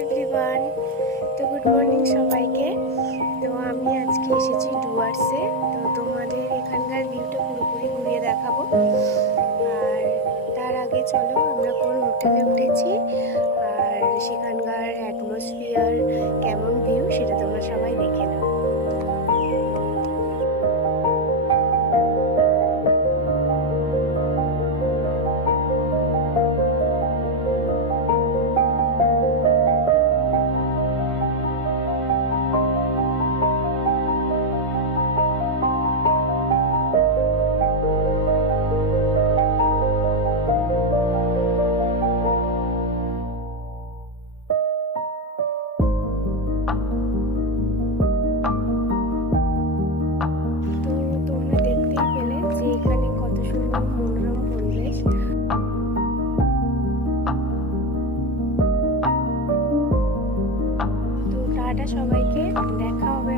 Everyone, তো good morning সবাইকে। তো আমি আজকে এসেছি ডুয়ার্সে। তো তোমাদের এখানকার ভিউটা পুরোপুরি ঘুরিয়ে দেখাবো। আর তার আগে চলো আমরা কোন হোটেলে উঠেছি আর সেখানকার অ্যাটমসফিয়ার কেমন ভিউ সেটা তোমরা সবাই দেখে নাও। সবাইকে দেখা হবে